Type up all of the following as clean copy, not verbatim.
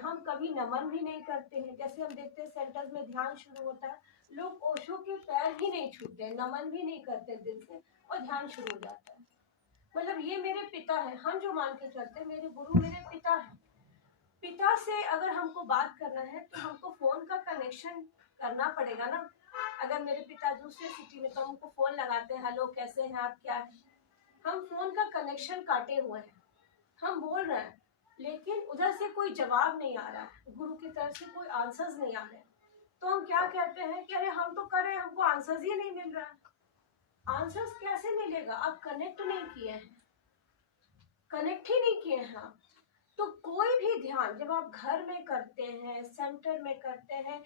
हम कभी नमन भी नहीं करते हैं। जैसे हम देखते हैं सेंटर्स में ध्यान शुरू होता है, लोग ओशो के पैर भी नहीं छूते, नमन भी नहीं करते दिल से, और ध्यान शुरू हो जाता है। मतलब ये मेरे पिता है, हम जो मान के चलते हैं मेरे गुरु मेरे पिता है। पिता से अगर हमको बात करना है तो हमको फोन का कनेक्शन करना पड़ेगा ना। अगर मेरे पिता दूसरे सिटी में, तो हमको फोन लगाते हैं, हेलो कैसे हैं आप, क्या है। हम फोन का कनेक्शन काटे हुए हैं, हम बोल रहे हैं लेकिन उधर से कोई जवाब नहीं आ रहा है, गुरु की तरफ से कोई आंसर्स नहीं आ रहे हैं। तो हम क्या कहते हैं कि अरे हम तो कर रहे हैं, हमको आंसर्स ही नहीं मिल रहा है। आंसर्स कैसे मिलेगा, आप कनेक्ट नहीं किए हैं, कनेक्ट ही नहीं किए हैं आप। तो कोई भी ध्यान जब आप घर में करते हैं, सेंटर में करते हैं,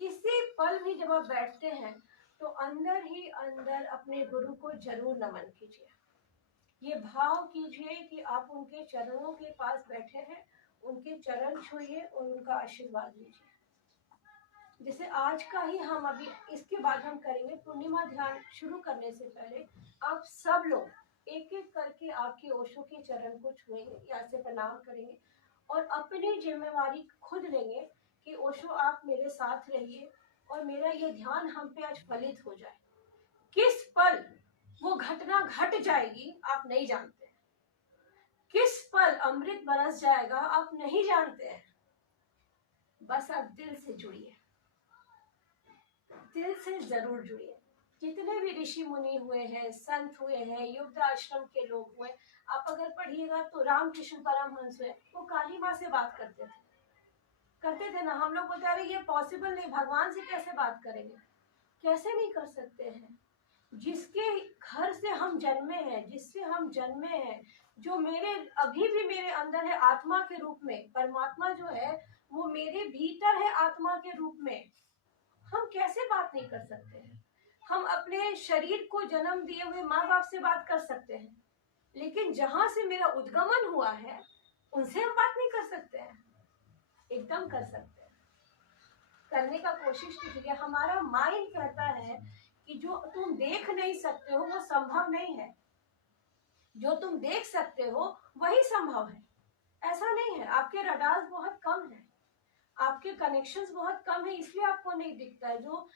किसी पल भी जब आप बैठते हैं, तो अंदर ही अंदर अपने गुरु को जरूर नमन कीजिए। ये भाव कीजिए कि आप उनके चरणों के पास बैठे हैं, उनके चरण छूइए और उनका आशीर्वाद लीजिए। जैसे आज का ही हम अभी इसके बाद हम करेंगे पूर्णिमा ध्यान शुरू करने से पहले आप सब लोग एक एक करके आपके ओशो के चरण को छुएंगे, यहाँ से प्रणाम करेंगे और अपनी जिम्मेवारी खुद लेंगे कि ओशो आप मेरे साथ रहिए और मेरा ये ध्यान हम पे आज फलित हो जाए। किस पल वो घटना घट जाएगी आप नहीं जानते, किस पल अमृत बरस जाएगा आप नहीं जानते हैं। बस आप दिल से जुड़िए, दिल से जरूर जुड़िए। जितने भी ऋषि मुनि हुए हैं, संत हुए हैं, युद्ध आश्रम के लोग हुए, आप अगर पढ़िएगा तो रामकृष्ण परमहंस हुए, वो काली माँ से बात करते थे ना। हम लोग बोलते अरे ये पॉसिबल नहीं, भगवान से कैसे बात करेंगे, कैसे नहीं कर सकते हैं। जिसके घर से हम जन्मे हैं, जिससे हम जन्मे हैं, जो मेरे अभी भी मेरे अंदर है आत्मा के रूप में, परमात्मा जो है वो मेरे भीतर है आत्मा के रूप में, हम कैसे बात नहीं कर सकते हैं। हम अपने शरीर को जन्म दिए हुए माँ बाप से बात कर सकते हैं, लेकिन जहां से मेरा उद्गमन हुआ है उनसे हम बात नहीं कर सकते हैं। एकदम कर सकते हैं, करने का कोशिश कीजिए। हमारा माइंड कहता है कि जो तुम देख नहीं सकते हो वो संभव नहीं है, जो तुम देख सकते हो वही संभव है। ऐसा नहीं है, आपके रडार्स बहुत कम है, आपके कनेक्शंस बहुत कम है, इसलिए आपको नहीं दिखता है। जो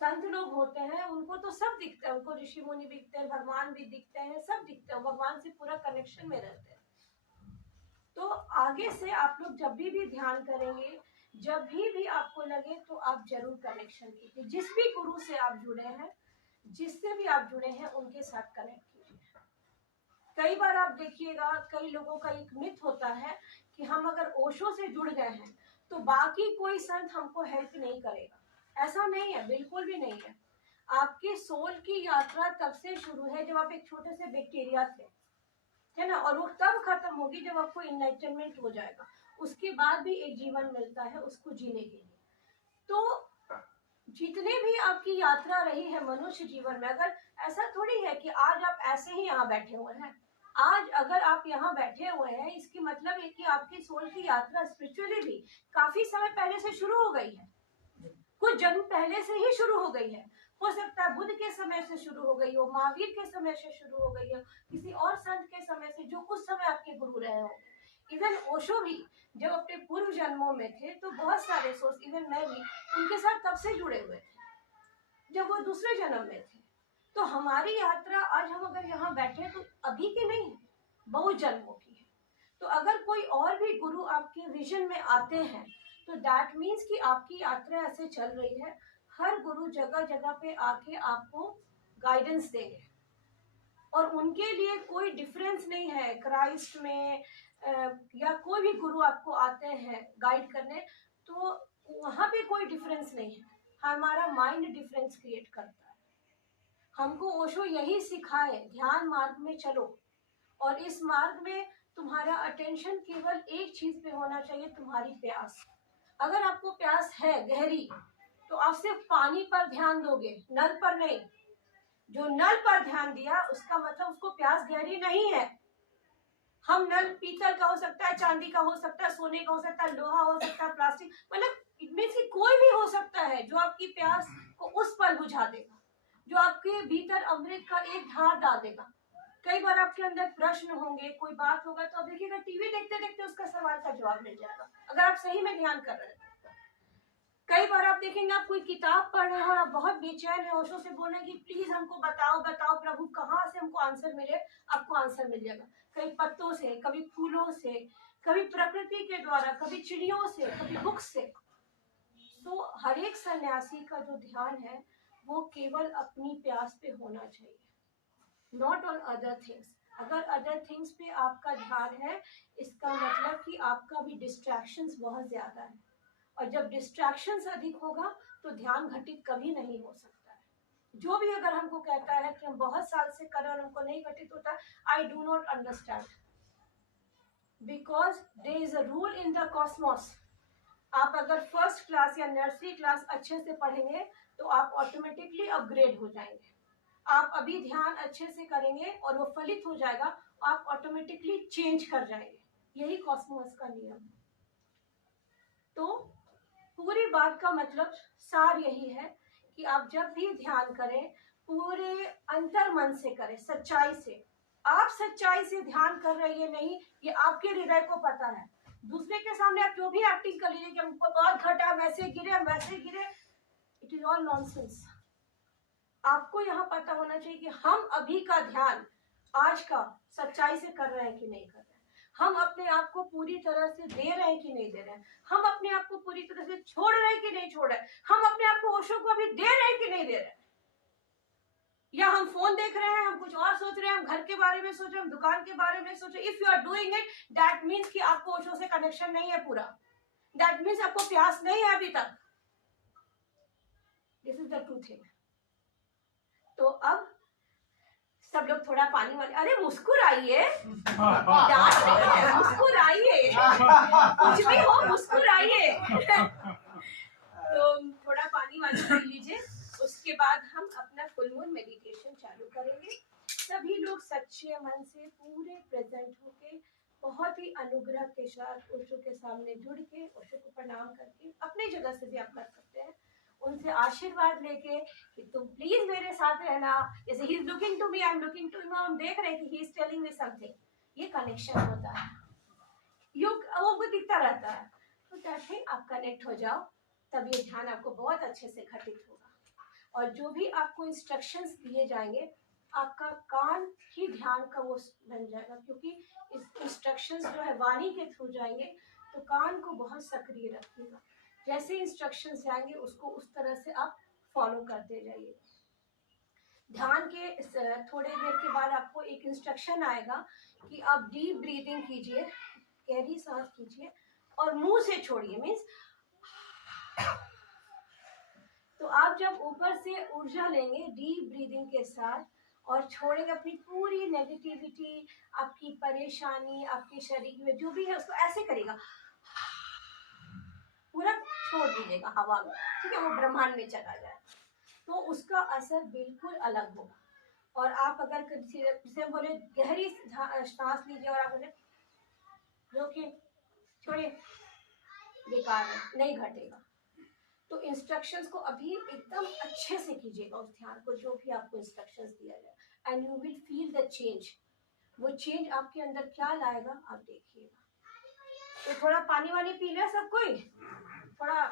संत लोग होते हैं उनको तो सब दिखता है, उनको ऋषि मुनि दिखते हैं, भगवान भी दिखते हैं, सब दिखते हैं, भगवान से पूरा कनेक्शन में रहते हैं। तो आगे से आप लोग जब भी ध्यान करेंगे, जब भी आपको लगे तो आप जरूर कनेक्शन कीजिए। जिस भी गुरु से आप जुड़े हैं, जिससे भी आप जुड़े हैं, उनके साथ कनेक्ट कीजिए। कई बार आप देखिएगा कई लोगों का एक मिथ होता है कि हम अगर ओशो से जुड़ गए हैं तो बाकी कोई संत हमको हेल्प नहीं करेगा। ऐसा नहीं है, बिल्कुल भी नहीं है। आपके सोल की यात्रा तब से शुरू है जब आप एक छोटे से बैक्टीरिया थे, है ना, और वो तब खत्म होगी जब आपको इनलाइटनमेंट हो जाएगा। उसके बाद भी एक जीवन मिलता है उसको जीने के लिए। तो जितने भी आपकी यात्रा रही है मनुष्य जीवन में, अगर ऐसा थोड़ी है कि आज आप ऐसे ही यहाँ बैठे हुए हैं, आज अगर आप यहाँ बैठे हुए हैं इसकी मतलब है कि आपकी सोल की यात्रा स्पिरिचुअली भी काफी समय पहले से शुरू हो गई है, कुछ जन्म पहले से ही शुरू हो गई है। हो सकता है बुद्ध के समय से शुरू हो गई हो, महावीर के समय से शुरू हो गई हो, किसी और संत के समय से जो उस समय आपके गुरु रहे हो। इवन ओशो भी जब अपने पूर्व जन्मों में थे तो बहुत सारे सोर्स, इवन मैं भी उनके साथ तब से जुड़े हुए थे जब वो दूसरे जन्म में थे। तो हमारी यात्रा आज हम अगर यहाँ बैठे तो अभी की नहीं है, बहुत जन्मों की है। तो अगर कोई और भी गुरु आपके विजन में आते हैं तो दैट मीन्स कि आपकी यात्रा ऐसे चल रही है। हर गुरु जगह जगह पे आके आपको गाइडेंस देंगे और उनके लिए कोई डिफरेंस नहीं है क्राइस्ट में, या कोई भी गुरु आपको आते हैं गाइड करने तो वहां पे कोई डिफरेंस नहीं है। हमारा माइंड डिफरेंस क्रिएट करता है। हमको ओशो यही सिखाए, ध्यान मार्ग में चलो और इस मार्ग में तुम्हारा अटेंशन केवल एक चीज पे होना चाहिए, तुम्हारी प्यास। अगर आपको प्यास है गहरी तो आप सिर्फ पानी पर ध्यान दोगे, नल पर नहीं। जो नल पर ध्यान दिया उसका मतलब उसको प्यास गहरी नहीं है। हम नल पीतल का हो सकता है, चांदी का हो सकता है, सोने का हो सकता है, लोहा हो सकता है, प्लास्टिक, मतलब इनमें से कोई भी हो सकता है जो आपकी प्यास को उस पल बुझा देगा, जो आपके भीतर अमृत का एक धार डाल देगा। कई बार आपके अंदर प्रश्न होंगे, कोई बात होगा, तो आप देखिएगा टीवी देखते देखते उसका सवाल का जवाब मिल जाएगा, अगर आप सही में ध्यान कर रहे हैं। कई बार आप देखेंगे आप कोई किताब पढ़ रहे हैं और आप बहुत बेचैन है, ओशो से बोले कि प्लीज हमको बताओ बताओ प्रभु कहाँ से हमको आंसर मिले, आपको आंसर मिल जाएगा। कई पत्तों से, कभी फूलों से, कभी प्रकृति के द्वारा, कभी चिड़ियों से, कभी बुक से। तो हर एक सन्यासी का जो ध्यान है वो केवल अपनी प्यास पे होना चाहिए, नॉट ऑन अदर थिंग्स। अगर अदर थिंग्स पे आपका ध्यान है, इसका मतलब कि आपका भी डिस्ट्रैक्शंस बहुत ज्यादा है, और जब डिस्ट्रैक्शंस अधिक होगा तो ध्यान घटित कभी नहीं हो सकता है। जो भी अगर हमको कहता है कि हम बहुत साल से कर रहे हैं और हमको नहीं घटित होता, I do not understand, because there is a rule in the cosmos. आप अगर फर्स्ट क्लास या नर्सरी क्लास अच्छे से पढ़ेंगे तो आप ऑटोमेटिकली अपग्रेड हो जाएंगे। आप अभी ध्यान अच्छे से करेंगे और वो फलित हो जाएगा, आप ऑटोमेटिकली चेंज कर जाएंगे। यही कॉस्मोस का नियम है। तो पूरी बात का मतलब सार यही है कि आप जब भी ध्यान करें पूरे अंतर मन से करें, सच्चाई से। आप सच्चाई से ध्यान कर रहे हैं नहीं, ये आपके हृदय को पता है। दूसरे के सामने आप जो भी एक्टिंग कर लीजिए कि हमको बहुत घटा, वैसे गिरे, इट इज ऑल नॉनसेंस। आपको यहाँ पता होना चाहिए कि हम अभी का ध्यान आज का सच्चाई से कर रहे हैं कि नहीं कर रहे हैं, हम अपने आप को पूरी तरह से दे रहे हैं कि नहीं दे रहे हैं, हम अपने आप को पूरी तरह से छोड़ रहे हैं कि नहीं छोड़ रहे हैं, हम अपने आप को ओशो को अभी दे रहे हैं कि नहीं दे रहे हैं, या हम फोन देख रहे हैं, हम कुछ और सोच रहे हैं, हम घर के बारे में सोच रहे हैं, हम दुकान के बारे में सोच रहे हैं। If you are doing it, that means कि आपको ओशो से कनेक्शन नहीं है पूरा, दैट मीन्स आपको प्यास नहीं है अभी तक। This is the true thing. तो अब सब लोग थोड़ा पानी वाले, अरे मुस्कुराइए, डांस नहीं है, मुस्कुराइए, कुछ भी हो मुस्कुराइए। तो थोड़ा पानी वाली पी लीजिए, उसके बाद हम अपना फुल मून मेडिटेशन चालू करेंगे। सभी लोग सच्चे मन से पूरे प्रेजेंट होके बहुत ही अनुग्रह के साथ ओशो के सामने जुड़ के ओशो को प्रणाम करके, अपनी जगह से भी आप कर सकते हैं, उनसे आशीर्वाद लेके कि तुम प्लीज मेरे साथ रहना। जैसे he is looking to me, I am looking to him, हम देख रहे हैं कि he is telling me something, ये कनेक्शन होता है, वो दिखता रहता है। तो दैट आप कनेक्ट हो जाओ, तब ये ध्यान आपको बहुत अच्छे से घटित होगा। और जो भी आपको इंस्ट्रक्शंस दिए जाएंगे, आपका कान ही ध्यान का वो बन जाएगा, क्योंकि इस इंस्ट्रक्शंस जो है वाणी के थ्रू जाएंगे, तो कान को बहुत सक्रिय रखिएगा। जैसे इंस्ट्रक्शंस जाएंगे उसको उस तरह से आप फॉलो करते जाइए। ध्यान के थोड़े देर के बाद आपको एक इंस्ट्रक्शन आएगा कि आप डीप ब्रीदिंग कीजिए, गहरी सांस कीजिए और मुंह से छोड़िए, मीन्स तो आप जब ऊपर से ऊर्जा लेंगे डीप ब्रीदिंग के साथ और छोड़ेंगे अपनी पूरी नेगेटिविटी, आपकी परेशानी, आपके शरीर में जो भी है उसको ऐसे करेगा, पूरा छोड़ दीजिएगा हवा में, ठीक है, वो ब्रह्मांड में चला जाए, तो उसका असर बिल्कुल अलग होगा। और आप अगर किसी बोले गहरी सांस लीजिए और आप बोले रोकिए, छोड़िए, बेकार है, नहीं घटेगा। तो इंस्ट्रक्शंस को अभी एकदम अच्छे से कीजिएगा, उस ध्यान को जो भी आपको इंस्ट्रक्शंस दिया जाए, and you will feel the change. वो चेंज आपके अंदर क्या लाएगा आप देखिएगा। तो थोड़ा पानी वानी पी ले सब कोई, थोड़ा